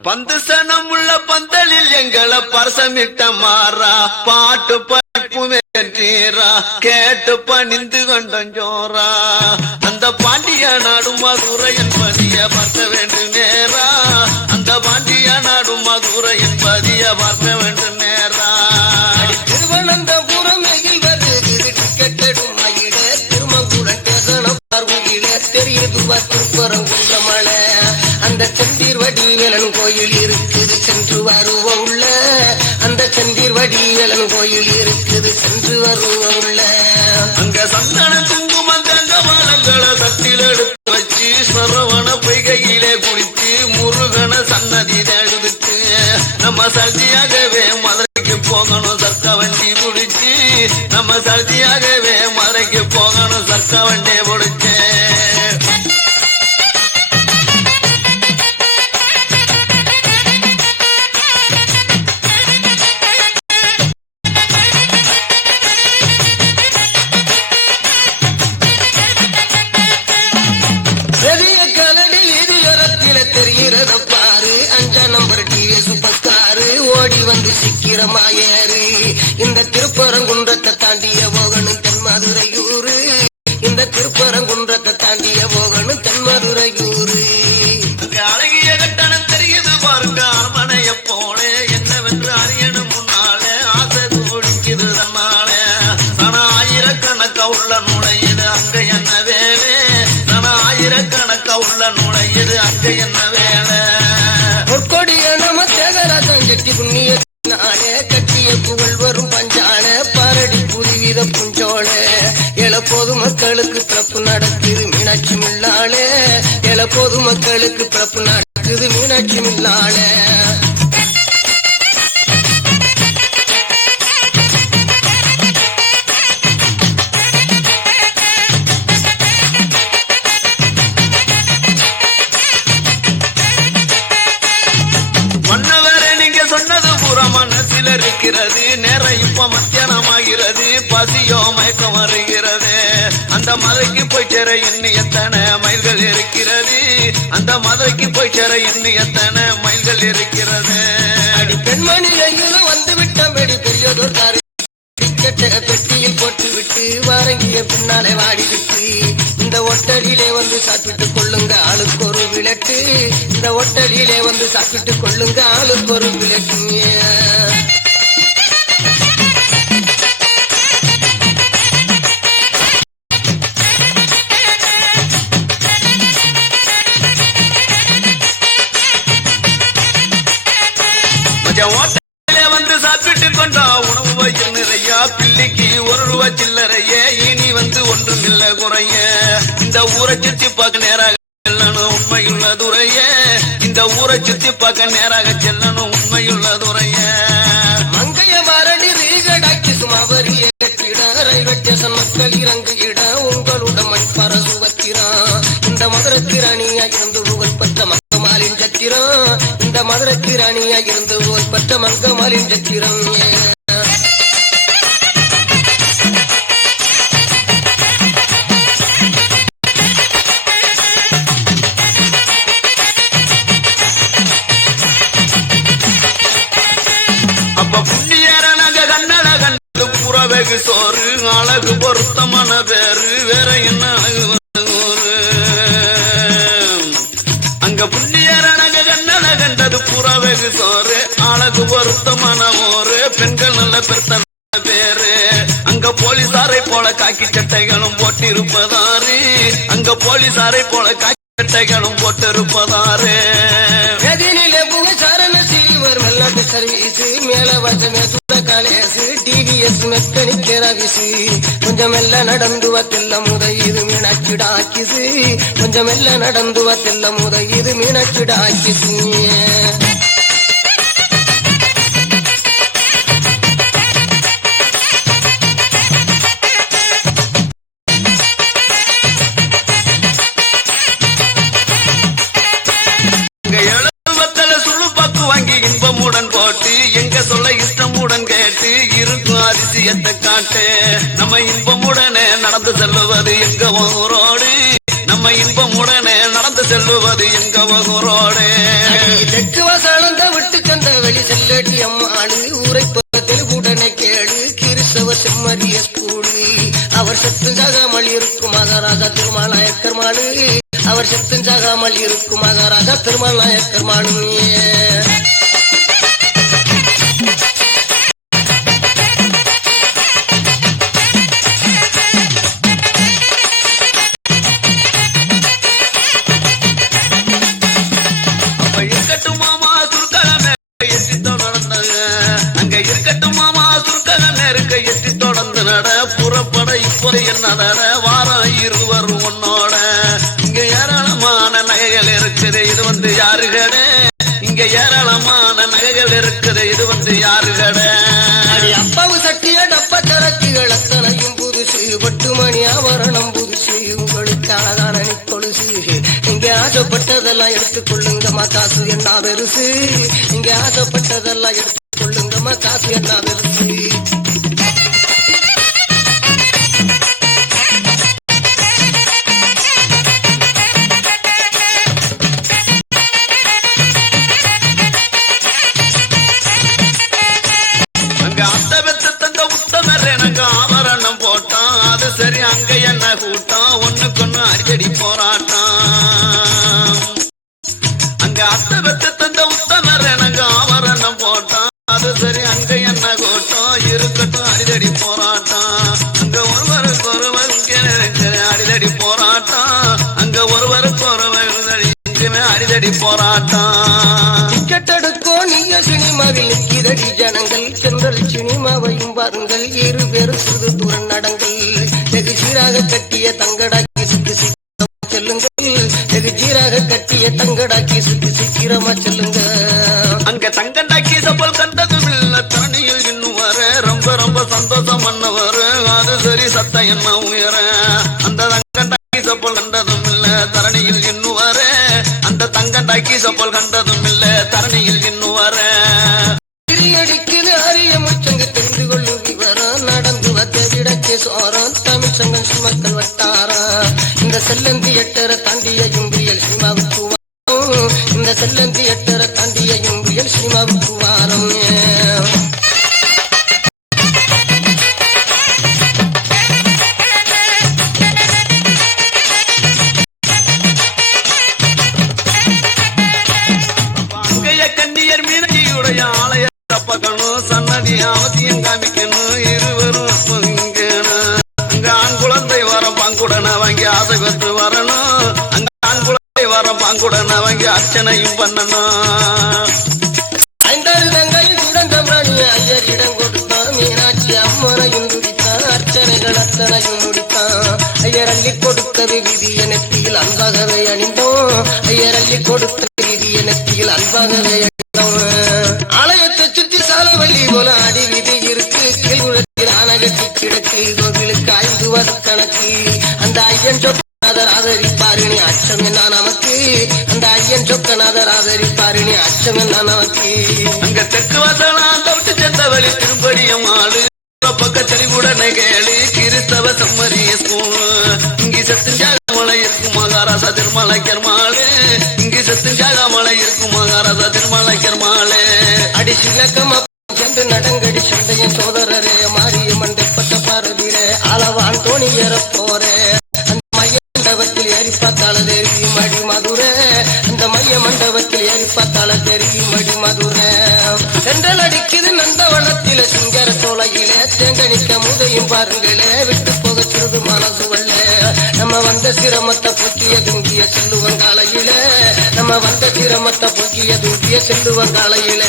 பந்து சனம் உள்ள பந்தலில் எங்களை பரசமிட்ட மாறா பாட்டு பட்புமே தீரா கேட்டு பணிந்து கொண்டோம் ஜோரா அந்த பாண்டிய நாடு மதுரை என்பதிய பார்க்க வேண்டும் நேரா அந்த பாண்டிய நாடு மதுரை என்பதிய பார்க்க வேண்டும் நேரா திருவனந்தபுரம் வருகிறது டிக்கெட்டடும் மயில திருமங்குளம் பேசணும் பார்வையில தெரியுதுவா திருப்பரங்குன்ற மலை அந்த செந்தீர் வடிவேலன் கோயில் இருக்குது சென்று வருவோம் உள்ள அந்த செந்தீர் வடிவேலன் கோயில் இருக்குது சென்று வருவோம் உள்ள அங்க சந்தன குங்குமம் தங்க மாலங்களை தட்டில் எடுத்து வச்சு சரவண பொய்கையிலே குளித்து முருகன சன்னதி எடுத்து நம்ம சர்தியாகவே மதுரைக்கு போகணும் சர்க்க வண்டி பிடிச்சி நம்ம சர்தியாகவே மதுரைக்கு போகணும் சர்க்க வண்டி பிடிச்சு சிக்கிரமாயேறு இந்த திருப்பரங்குன்றத்தை தாண்டிய போகணும் தென்மதுரையூரு இந்த திருப்பரங்குன்றத்தை தாண்டிய போகணும் தென்மதுரையூரு அழகிய கட்டணம் தெரியுது பாருங்க அரமனைய போல என்னவென்று அறியணும் முன்னாலே ஆசை தோடிக்குது தன்னாலே ஆனா ஆயிரக்கணக்கா உள்ள நுழையுது அங்க என்ன வேலை ஆனா ஆயிரக்கணக்கா உள்ள நுழையுது அங்க என்ன வேலை பொற்கொடிய நம சேகராஜன் செட்டி புண்ணிய நாளே கட்டிய புகழ் வரும் பஞ்சால பாரடி புரிவித புஞ்சோள எல பொதுமக்களுக்கு பிறப்பு நடக்குது மீனாட்சி மில்லாளே எல பொதுமக்களுக்கு பிறப்பு நடக்குது மீனாட்சி மில்லாளே இருக்கிறது நேரம் இப்ப மத்தியானமாகிறது பசியோ மயக்கம் வருகிறது அந்த மதுரைக்கு போய் சேர இன்னும் எத்தனை மைல்கள் இருக்கிறது அந்த மதுரைக்கு போய் சேர இன்னும் எத்தனை மைல்கள் இருக்கிறது அடி பெண்மணி கையிலும் வந்து விட்டபடி பெரியதோர் தாரி டிக்கெட்டை பெட்டியில் போட்டு விட்டு வாரங்கிய பின்னாலே வாடிவிட்டு இந்த ஒட்டலிலே வந்து சாப்பிட்டு கொள்ளுங்க ஆளுக்கு ஒரு விளட்டு இந்த ஒட்டலிலே வந்து சாப்பிட்டு கொள்ளுங்க ஆளுக்கு ஒரு விளட்டு வந்து சாப்பிட்டு கொண்டா உணவு வயிறு நிறைய பிள்ளைக்கு ₹1 சில்லறையே இனி வந்து ஒன்றும் இல்ல குறைய இந்த ஊரை சுத்தி பார்க்க நேராக செல்லணும் உண்மையுள்ள துறைய இந்த ஊரை சுத்தி பார்க்க நேராக செல்லணும் உண்மையுள்ள துறைய மங்கைய மரணி ரீகடாக்கி சுமாவரிய கட்டிட ரயில்வே ஸ்டேஷன் மக்கள் இறங்குகிட உங்களோட மண் பரசுவத்திரம் இந்த மதுரைக்கு ராணியா இருந்து புகழ் பெற்ற மங்கமாலின் சத்திரம் இந்த மதுரைக்கு ராணியா இருந்து புகழ் பெற்ற மங்கமாலின் சத்திரம் சோறு அழகு பொருத்தமான பேரு வேற என்ன அழகு அங்க புண்ணியரனக கண்ணன கண்டது புறவெகு சோறு அழகு பொருத்தமான மோரு பெண்கள் நல்ல பெருத்த பேரு அங்க போலீசாரை போல காக்கி சட்டைகளும் போட்டிருப்பதாரு அங்க போலீசாரை போல காக்கி சட்டைகளும் போட்டிருப்பதாரு எதிரிலே புகை சரண சில்வர் வெள்ளாட்டு சர்வீஸ் மேல வச்சமே காலேசு டிவிஎஸ் மெக்கானிக் ரவிசு கொஞ்சம் எல்லாம் நடந்து வத்தெல்ல முத இது மீனாட்சிடாக்கிசு கொஞ்சம் எல்லாம் நடந்து வத்தெல்ல முத இது மீனாட்சிடாக்கிசு இன்பமுடன் போட்டு எங்க சொல்ல இஷ்டமுடன் கேட்டு இருக்கும் அதிசயத்தை காட்டு நம்ம இன்பமுடனே நடந்து செல்லுவது எங்க ஊரோடு நம்ம இன்பமுடனே நடந்து செல்லுவது எங்க ஊரோடு தெற்கு வாச செல்லடி அம்மாளு ஊரை பக்கத்தில் உடனே கேளு கிறிஸ்தவ செம்மறிய ஸ்கூலு அவர் செத்து சாகாமல் இருக்கும் மகாராஜா திருமால் நாயக்கர் மாளு அவர் செத்து சாகாமல் இருக்கும் மகாராஜா திருமால் நாயக்கர் மாளு புறப்பட இப்போ என்னடா வாரம் இருவரும் உன்னோட இங்க ஏராளமான நகைகள் இருக்குது இது வந்து யாரு கடை இங்க ஏராளமான நகைகள் இருக்குது இது வந்து யாரு கடை அப்பாவு சட்டிய டப்ப சரக்குகள் அத்தனையும் புதுசு பட்டுமணி ஆவரணம் புதுசு உங்களுக்கு அழகான கொலுசு இங்க ஆசைப்பட்டதெல்லாம் எடுத்துக்கொள்ளுங்கம்மா காசு என்ன பெருசு இங்க ஆசைப்பட்டதெல்லாம் எடுத்துக்கொள்ளுங்கம்மா காசு என்ன பெருசு சரி அங்க என்ன கூட்டம் ஒண்ணுக்கொன்னு அடிக்கடி போராட்டம் அங்க அத்தை வெத்து தந்த உத்தமர் எனக்கு ஆவரணம் போட்டான் அது சரி அங்க என்ன கூட்டம் இருக்கட்டும் அடிக்கடி போராட்டம் அங்க ஒருவருக்கு ஒருவர் அடிதடி போராட்டம் அங்க ஒருவருக்கு ஒருவர் அடிதடி போராட்டம் டிக்கெட் எடுக்கோ நீங்க சினிமாவில் நிற்கிறடி ஜனங்கள் சென்றல் சினிமாவையும் பாருங்கள் இரு பேரும் சிறிது தூரம் நடங்கள் வெகு சீராக கட்டிய தங்கடாக்கி சுத்தி சீக்கிரமா செல்லுங்கள் வெகு சீராக கட்டிய தங்கடாக்கி சுத்தி சீக்கிரமா செல்லுங்க அங்க தங்கடாக்கி சப்பல் கண்டதும் இல்ல தரணியில் இன்னும் வர ரொம்ப ரொம்ப சந்தோஷம் பண்ணவர் அது சரி சத்த என்ன உயர அந்த தங்கடாக்கி சப்பல் கண்டதும் இல்ல தரணியில் இன்னும் வர அந்த தங்கடாக்கி சப்பல் கண்டதும் இல்ல தரணியில் இன்னும் வர அடிக்குது அரிய முச்சங்க தெரிந்து கொள்ளு விவரம் நடந்து வந்த விடக்கே சோரம் தமிழ் சங்கம் மக்கள் வட்டாரம் இந்த செல்லந்தி எட்டரை தாண்டிய இம்பியல் சினிமாவுக்கு வாரம் இந்த செல்லந்தி எட்டரை தாண்டிய இம்பியல் சினிமாவுக்கு வாரம் சன்னதி அவசியம் காமிக்கணும் இருவரும் அங்க ஆண் குழந்தை வரம் பங்குடன வாங்கி ஆசை பெற்று வரணும் அங்க ஆண் குழந்தை வரம் பங்குடன வாங்கி அர்ச்சனையும் பண்ணணும் ஐந்தாறு தங்கையில் சுடங்கம் ராணி ஐயர் இடம் கொடுத்தான் மீனாட்சி அம்மனையும் துடித்தான் அர்ச்சனைகள் அத்தனையும் முடித்தான் ஐயர் அள்ளி கொடுத்தது விதிய நெத்தியில் அன்பாகவே அணிந்தோம் ஐயர் அள்ளி கொடுத்த விதிய நெத்தியில் அன்பாகவே அணிந்தோம் ஆலயத்தை சுத்தி சாலவள்ளி போல அடி விதி இருக்கு கீழ்குளத்தில் ஆனகட்டி கிடக்கு கோவிலுக்கு 5 வருஷ கணக்கு அந்த ஐயன் சொக்கநாதர் ஆதரிப்பாருணி அச்சம் என்ன நமக்கு அந்த ஐயன் சொக்கநாதர் ஆதரிப்பாருணி அச்சம் என்ன நமக்கு அங்க தெற்கு வாசலா தொட்டு சென்ற வழி திருப்படியம் ஆளு பக்க தெளிவுடனே கேளு கிறிஸ்தவ செம்மறிய ஸ்கூல் இங்கே செத்து ஜாகமலை இருக்கும் மகாராஜா திருமலைக்கர் மாளு இங்கே செத்து ஜாகமலை இருக்கும் மகாராஜா திருமலைக்கர் மாளு அடிசிலக்கமா சென்று நடங்கடி சண்டையின் சோதரரே மாரியம்மன் தெப்பத்த பாரதிரே அளவான் தோணி ஏற போறே அந்த மைய மண்டபத்தில் ஏறி பார்த்தால தெரிவி மடி மதுரை அந்த மைய மண்டபத்தில் ஏறி பார்த்தால தெரிவி மடி மதுரை சென்றல் அடிக்குது நந்தவனத்தில சிங்கர சோலையிலே தேங்கடிக்க முதையும் பாருங்களே விட்டு போக சிறிது மனசு வல்ல நம்ம வந்த சிரமத்தை போக்கிய துங்கிய செல்லுவங்காலையில நம்ம வந்த சிரமத்தை போக்கிய துங்கிய செல்லுவங்காலையில